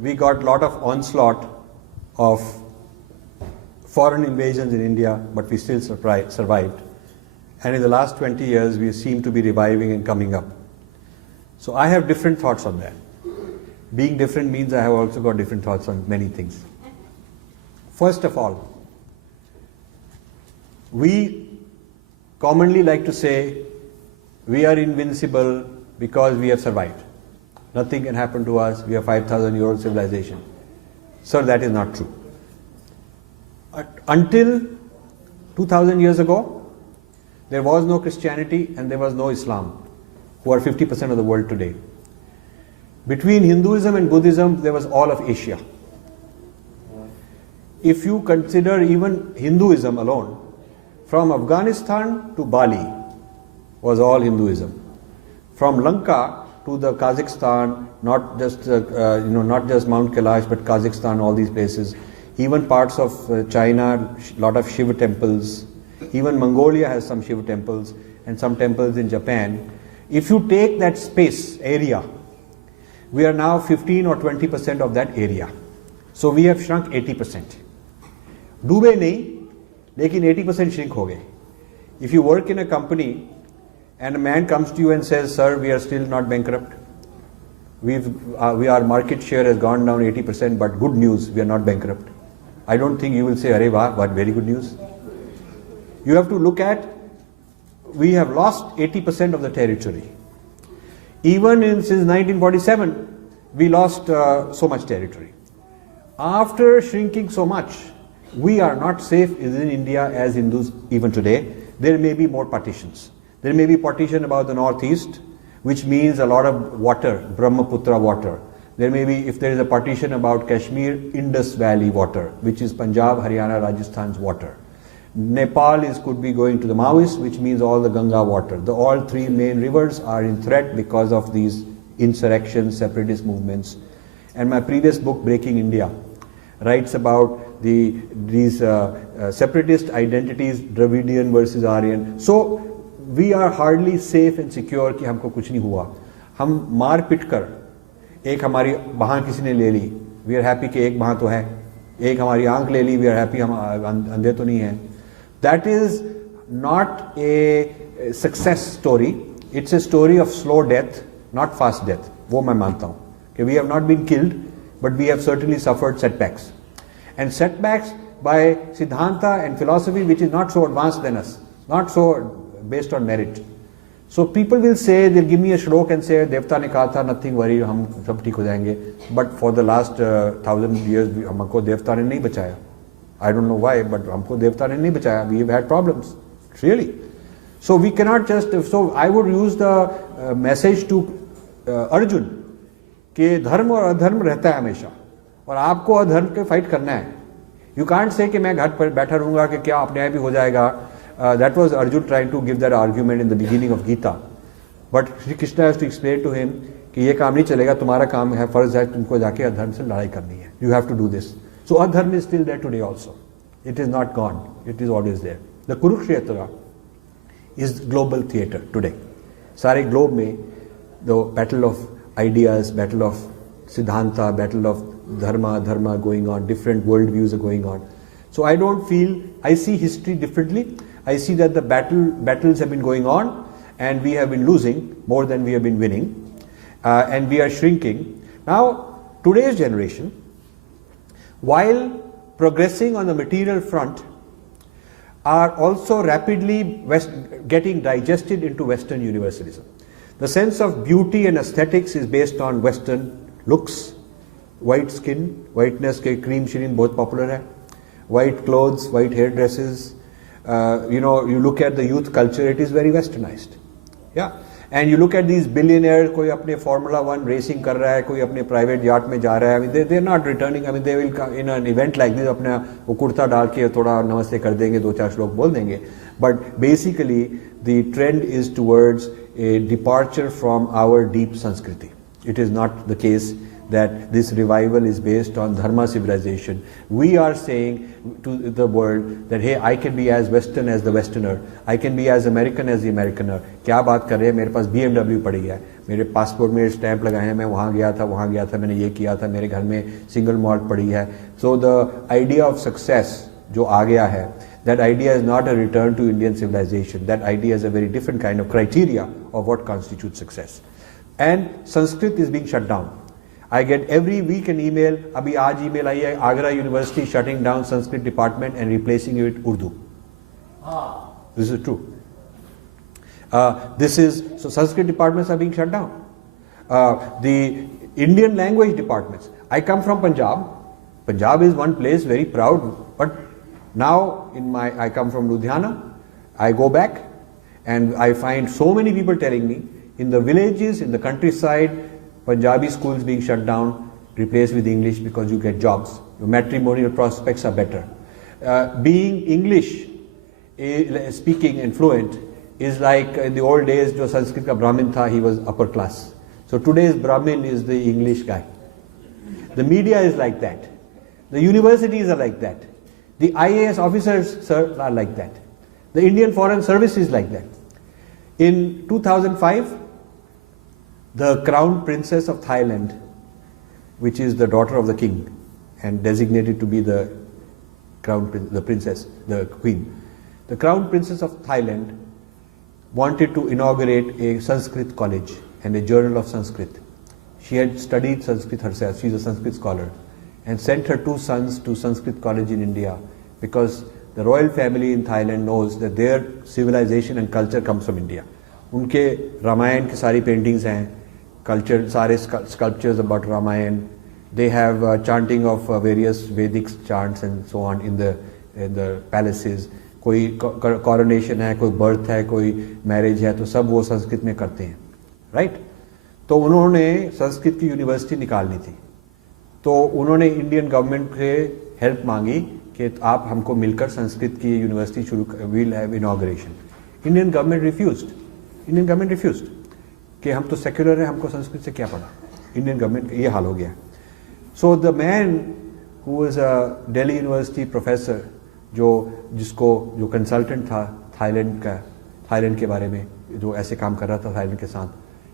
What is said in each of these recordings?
we got lot of onslaught of foreign invasions in India, but we still survived. And in the last 20 years, we seem to be reviving and coming up. So I have different thoughts on that. Being different means I have also got different thoughts on many things. First of all, we commonly like to say we are invincible because we have survived. Nothing can happen to us, we are 5,000-year-old civilization. Sir, that is not true. Until 2,000 years ago, there was no Christianity and there was no Islam, who are 50% of the world today. Between Hinduism and Buddhism, there was all of Asia. If you consider even Hinduism alone, from Afghanistan to Bali was all Hinduism. From Lanka to the Kazakhstan, not just not just Mount Kailash, but Kazakhstan, all these places, even parts of China, lot of Shiva temples. Even Mongolia has some Shiva temples and some temples in Japan. If you take that space, area, we are now 15 or 20% of that area. So we have shrunk 80%. डूबे नहीं, लेकिन 80% shrink हो गए. If you work in a company and a man comes to you and says, sir, we are still not bankrupt. Our market share has gone down 80%, but good news, we are not bankrupt. I don't think you will say, Arey wah, what very good news. You have to look at, we have lost 80% of the territory. Even since 1947, we lost so much territory. After shrinking so much, we are not safe in India as Hindus even today. There may be more partitions. There may be partition about the northeast, which means a lot of water, Brahmaputra water. There may be, if there is a partition about Kashmir, Indus Valley water, which is Punjab, Haryana, Rajasthan's water. Nepal could be going to the Maoists, which means all the Ganga water. All three main rivers are in threat because of these insurrections, separatist movements. And my previous book, Breaking India, writes about these separatist identities, Dravidian versus Aryan. So we are hardly safe and secure कि हमको कुछ नहीं हुआ. हम मार पिट कर एक हमारी बाँह किसी ने ले ली, we are happy कि एक बाँह तो है, एक हमारी आँख ले ली, we are happy हम अंधे तो नहीं हैं. That is not a success story. It's a story of slow death, not fast death. वो मैं मानता हूँ कि we have not been killed, but we have certainly suffered setbacks. And setbacks by Siddhanta and philosophy, which is not so advanced than us, not so based on merit. So people will say, they'll give me a shlok and say, Devta ne kaha tha, nothing worry, hum sab theek ho jayenge. But for the last 1,000 years, हमको देवता ने नहीं बचाया. I don't know why, but हमको देवता ने नहीं बचाया. We have had problems, really. So we cannot just. So I would use the message to Arjun कि धर्म और अधर्म रहता है हमेशा, और आपको अधर्म के फाइट करना है. यू कांट से कि मैं घर पर बैठा रहूंगा कि क्या अपने आप ही हो जाएगा. That was Arjun trying to give that argument in the beginning of Gita, but Shri Krishna has to explain to him कि ये काम नहीं चलेगा, तुम्हारा काम है, फर्ज है तुमको जाके अधर्म से लड़ाई करनी है. You have to do this. So adharma is still there today also. It is not gone, it is always there. The Kurukshetra is global theatre today. सारे ग्लोब में the battle of ideas, battle of Siddhanta, battle of dharma going on, different world views are going on. So I don't feel, I see history differently. I see that the battles have been going on and we have been losing more than we have been winning, and we are shrinking. Now today's generation, while progressing on the material front, are also rapidly getting digested into Western universalism. The sense of beauty and aesthetics is based on Western looks, white skin, whiteness के cream sheen बहुत popular है, white clothes, white hairdresses. You look at the youth culture, it is very westernized. Yeah, and you look at these billionaires, कोई अपने Formula 1 racing कर रहा है, कोई अपने private yacht में जा रहा है. I mean, they are not returning. I mean, they will come in an event like this, अपना वो कुर्ता डाल के थोड़ा नमस्ते कर देंगे, 2-4 श्लोक बोल देंगे. But basically, the trend is towards a departure from our deep Sanskriti. It is not the case that this revival is based on Dharma civilization. We are saying to the world that hey, I can be as Western as the Westerner, I can be as American as the Americaner. क्या बात कर रहे हैं, मेरे पास BMW पड़ी है, मेरे passport में स्टैंप लगाए हैं, मैं वहाँ गया था, मैंने ये किया था, मेरे घर में सिंगल मॉल्ट पड़ी है. So the idea of success जो आ गया है, that idea is not a return to Indian civilization. That idea is a very different kind of criteria of what constitutes success. And Sanskrit is being shut down. I get every week an email. अभी आज email आई है, Agra University shutting down Sanskrit department and replacing it with Urdu. This is true. So Sanskrit departments are being shut down. The Indian language departments. I come from Punjab. Punjab is one place very proud, but now I come from Ludhiana. I go back and I find so many people telling me in the villages, in the countryside, Punjabi schools being shut down, replaced with English because you get jobs. Your matrimonial prospects are better. Being English speaking and fluent is like in the old days, jo Sanskrit ka Brahmin tha, he was upper class. So today's Brahmin is the English guy. The media is like that. The universities are like that. The IAS officers are like that. The Indian Foreign Service is like that. In 2005, the Crown Princess of Thailand, which is the daughter of the king and designated to be the queen. The Crown Princess of Thailand wanted to inaugurate a Sanskrit college and a journal of Sanskrit. She had studied Sanskrit herself, she's a Sanskrit scholar, and sent her two sons to Sanskrit college in India because the royal family in Thailand knows that their civilization and culture comes from India. उनके रामायण की सारी paintings हैं, culture, सारे sculptures about Ramayan. They have chanting of various Vedic chants and so on in the palaces. कोई coronation है, कोई birth है, कोई marriage है, तो सब वो संस्कृत में करते हैं, right? तो उन्होंने संस्कृत की यूनिवर्सिटी निकालनी थी, तो उन्होंने इंडियन गवर्नमेंट से हेल्प मांगी कि आप हमको मिलकर संस्कृत की यूनिवर्सिटी शुरू, we'll have inauguration. Indian government refused कि हम तो सेक्युलर हैं, हमको संस्कृत से क्या पड़ा. इंडियन गवर्नमेंट ये हाल हो गया. So the man who was a Delhi university professor जो कंसल्टेंट था थाईलैंड के बारे में, जो ऐसे काम कर रहा था थाईलैंड के साथ,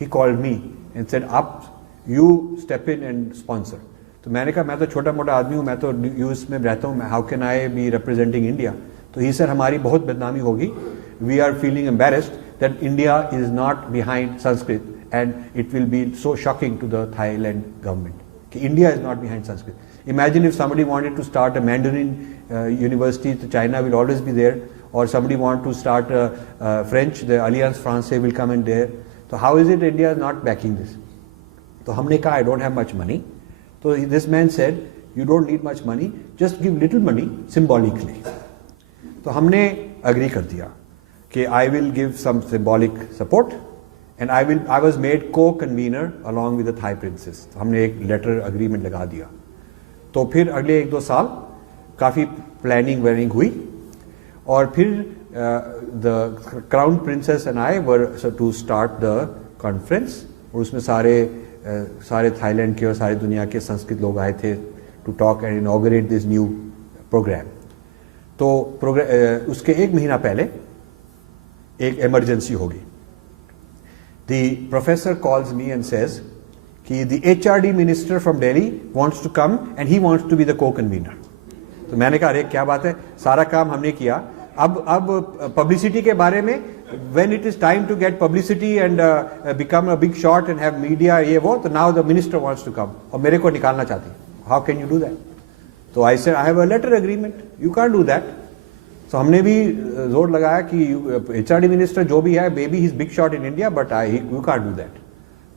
he called me and said आप you step in and sponsor. तो मैंने कहा मैं तो छोटा मोटा आदमी हूँ, मैं तो यूएस में रहता हूँ, how can I be representing India. तो ही सर हमारी बहुत बदनामी होगी, we are feeling embarrassed that India is not behind Sanskrit and it will be so shocking to the Thailand government. India is not behind Sanskrit. Imagine if somebody wanted to start a Mandarin university, China will always be there, or somebody want to start French, the Alliance Française will come in there. So how is it India is not backing this? So हमने कहा I don't have much money. So this man said you don't need much money, just give little money symbolically. तो हमने agree कर दिया कि I will give some symbolic support and I was made co-convener along with the Thai princess. तो हमने एक letter agreement लगा दिया. तो फिर अगले 1-2 साल काफ़ी प्लानिंग हुई और फिर the crown princess and I were to start the conference और उसमें सारे थाईलैंड के और सारी दुनिया के संस्कृत लोग आए थे to talk and inaugurate this new program. तो उसके 1 महीना पहले एक इमरजेंसी होगी. The professor calls me and says कि the HRD minister from Delhi wants to come and he wants to be the co-convener. तो मैंने कहा अरे क्या बात है, सारा काम हमने किया, अब पब्लिसिटी के बारे में, when it is time to get publicity and become a big shot and have media ये वो, तो now the minister wants to come और मेरे को निकालना चाहती. How can you do that? तो I said I have a letter agreement, you can't do that. तो हमने भी जोर लगाया कि HRD मिनिस्टर जो भी है, baby he is big shot in India but you can't do that.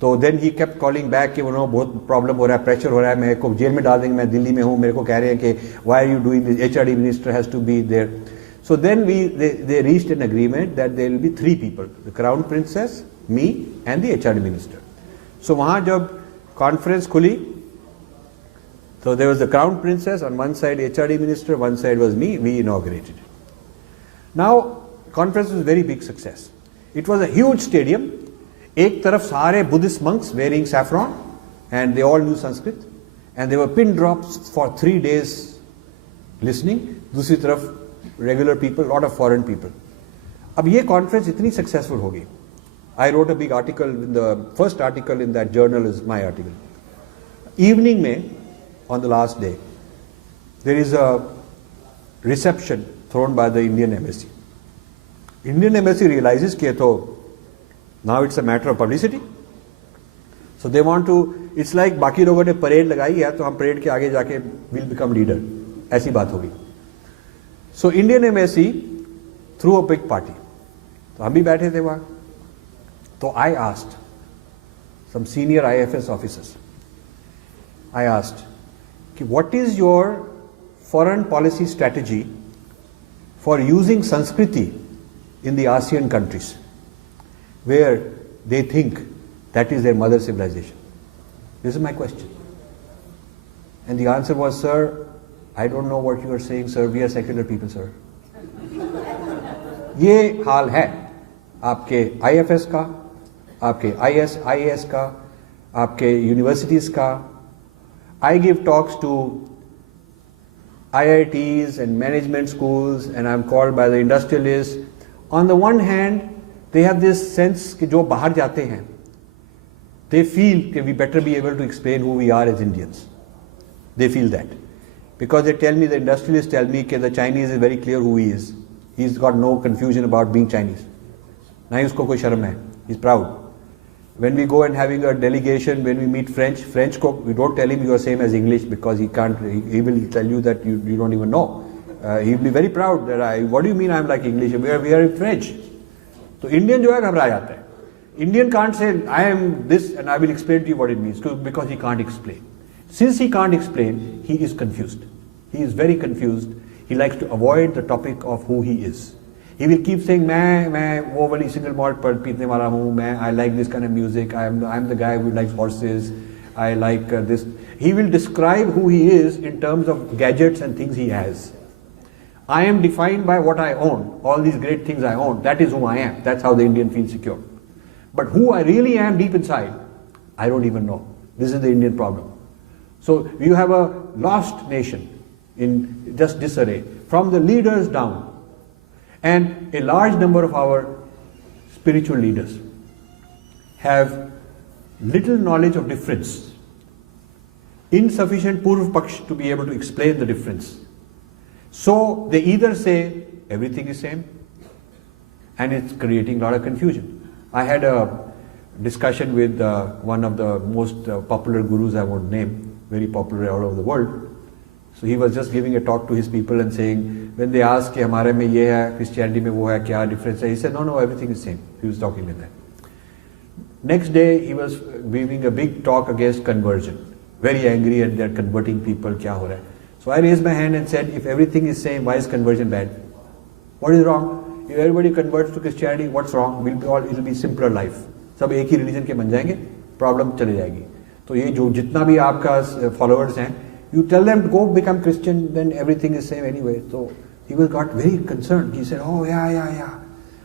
तो then he kept calling back कि उन्होंने बहुत प्रॉब्लम हो रहा है, प्रेशर हो रहा है, मेरे को जेल में डाल देंगे, मैं दिल्ली में हूँ, मेरे को कह रहे हैं कि why are you doing this, HRD minister has to be there. So then they reached an agreement that there will be 3 people, the crown princess, me and the HRD minister. So वहाँ जब conference खुली, so there was the crown princess on one side, HRD minister, one side was me, we inaugurated. Now conference was very big success. It was a huge stadium. एक तरफ सारे Buddhist monks wearing saffron and they all knew Sanskrit, and there were pin drops for 3 days listening. दूसरी तरफ regular people, lot of foreign people. अब ये conference इतनी successful होगी. I wrote a big article, the first article in that journal is my article. Evening में, on the last day, there is a reception thrown by the Indian embassy. Indian embassy realizes कि तो now it's a matter of publicity. So they want to, it's like बाकी लोगों ने parade लगाई है तो हम parade के आगे जाके will become leader. ऐसी बात होगी. So Indian embassy threw a big party. तो हम भी बैठे थे वहाँ. So I asked some senior IFS officers, I asked, what is your foreign policy strategy for using Sanskriti in the ASEAN countries where they think that is their mother civilization? This is my question. And the answer was, sir, I don't know what you are saying, sir. We are secular people, sir. ये हाल है आपके IFS का, आपके IAS का, आपके universities का. I give talks to IITs and management schools, and I'm called by the industrialists. On the one hand, they have this sense कि जो बाहर जाते हैं, they feel that we better be able to explain who we are as Indians. They feel that. Because they tell me, the industrialists tell me that the Chinese is very clear who he is. He's got no confusion about being Chinese. नहीं उसको कोई शर्म है. He's proud. When we go and having a delegation, when we meet French को, we don't tell him you are same as English because he can't, he will tell you that you don't even know. He will be very proud that what do you mean I'm like English? We are French. So Indian जो है घबरा जाता है. Indian can't say I am this and I will explain to you what it means because he can't explain. Since he can't explain, he is confused. He is very confused. He likes to avoid the topic of who he is. He will keep saying, मैं वो वाली single malt पर पीने वाला हूँ, I like this kind of music, I'm the guy who likes horses, I like this. He will describe who he is in terms of gadgets and things he has. I am defined by what I own, all these great things I own, that is who I am. That's how the Indian feels secure. But who I really am deep inside, I don't even know. This is the Indian problem. So you have a lost nation in just disarray, from the leaders down. And a large number of our spiritual leaders have little knowledge of difference, insufficient Purv Paksh to be able to explain the difference. So they either say everything is same, and it's creating a lot of confusion. I had a discussion with one of the most popular gurus I won't name, very popular all over the world. So he was just giving a talk to his people and saying, when they ask कि हमारे में ये है, Christianity में वो है, क्या difference है? He said, no, everything is same. He was talking like that. Next day, he was giving a big talk against conversion. Very angry at that converting people, क्या हो रहा है? So I raised my hand and said, if everything is same, why is conversion bad? What is wrong? If everybody converts to Christianity, what's wrong? It will be simpler life. सब एक ही religion के बन जाएंगे, problem चले जाएगी. तो ये जो जितना भी आपका followers हैं, you tell them to go become Christian, then everything is same anyway. So he got very concerned. He said, oh yeah.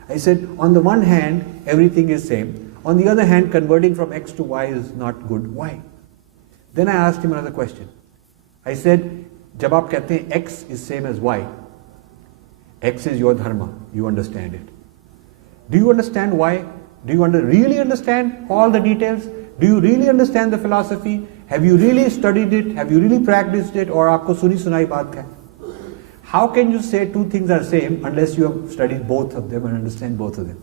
I said, on the one hand, everything is same. On the other hand, converting from X to Y is not good. Why? Then I asked him another question. I said, जब आप कहते हैं X is same as Y, X is your dharma, you understand it. Do you understand why? Do you really understand all the details? Do you really understand the philosophy? Have you really studied it? Have you really practiced it? Or आपको सुनी सुनाई बात है? How can you say two things are same unless you have studied both of them and understand both of them?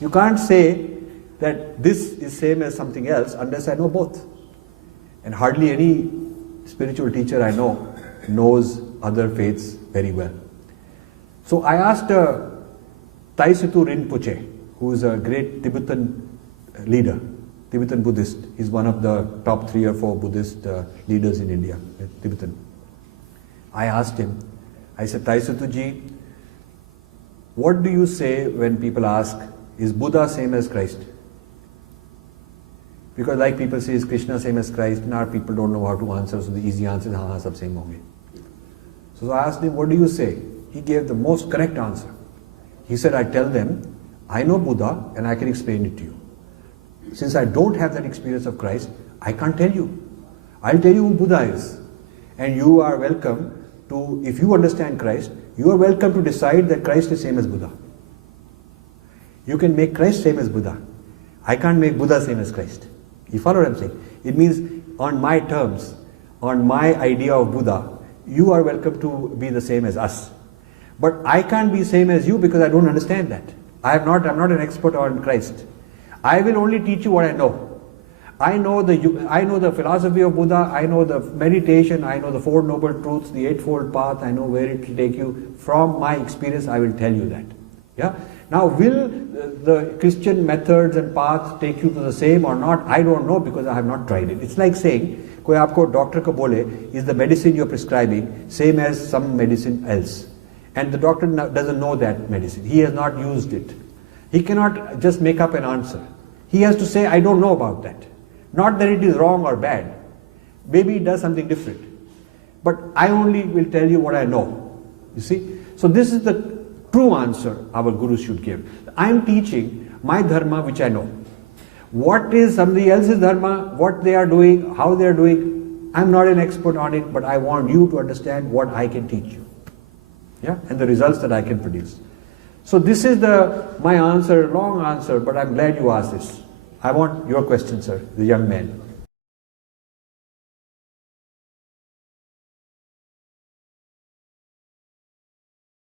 You can't say that this is same as something else unless I know both. And hardly any spiritual teacher I know knows other faiths very well. So I asked Taisitu Rinpoche, who is a great Tibetan leader, Tibetan Buddhist. He's one of the top 3 or 4 Buddhist leaders in India, Tibetan. I asked him, I said, Taisitu ji, what do you say when people ask, is Buddha same as Christ? Because like people say, is Krishna same as Christ? And our people don't know how to answer, so the easy answer is, हाँ सब same होंगे. So I asked him, what do you say? He gave the most correct answer. He said, I tell them, I know Buddha and I can explain it to you. Since I don't have that experience of Christ, I can't tell you. I'll tell you who Buddha is. And you are welcome to, if you understand Christ, you are welcome to decide that Christ is same as Buddha. You can make Christ same as Buddha. I can't make Buddha same as Christ. You follow what I'm saying? It means on my terms, on my idea of Buddha, you are welcome to be the same as us. But I can't be same as you because I don't understand that. I'm not an expert on Christ. I will only teach you what I know. I know the philosophy of Buddha, I know the meditation, I know the Four Noble Truths, the Eightfold Path, I know where it will take you. From my experience, I will tell you that. Yeah. Now, will the Christian methods and paths take you to the same or not? I don't know because I have not tried it. It's like saying, कोई आपको doctor को बोले, is the medicine you're prescribing same as some medicine else? And the doctor doesn't know that medicine. He has not used it. He cannot just make up an answer. He has to say, I don't know about that. Not that it is wrong or bad. Maybe it does something different. But I only will tell you what I know. You see? So this is the true answer our guru should give. I am teaching my dharma which I know. What is somebody else's dharma, what they are doing, how they are doing, I am not an expert on it, but I want you to understand what I can teach you. Yeah? And the results that I can produce. So this is my answer, long answer, but I'm glad you asked this. I want your question, sir, the young man.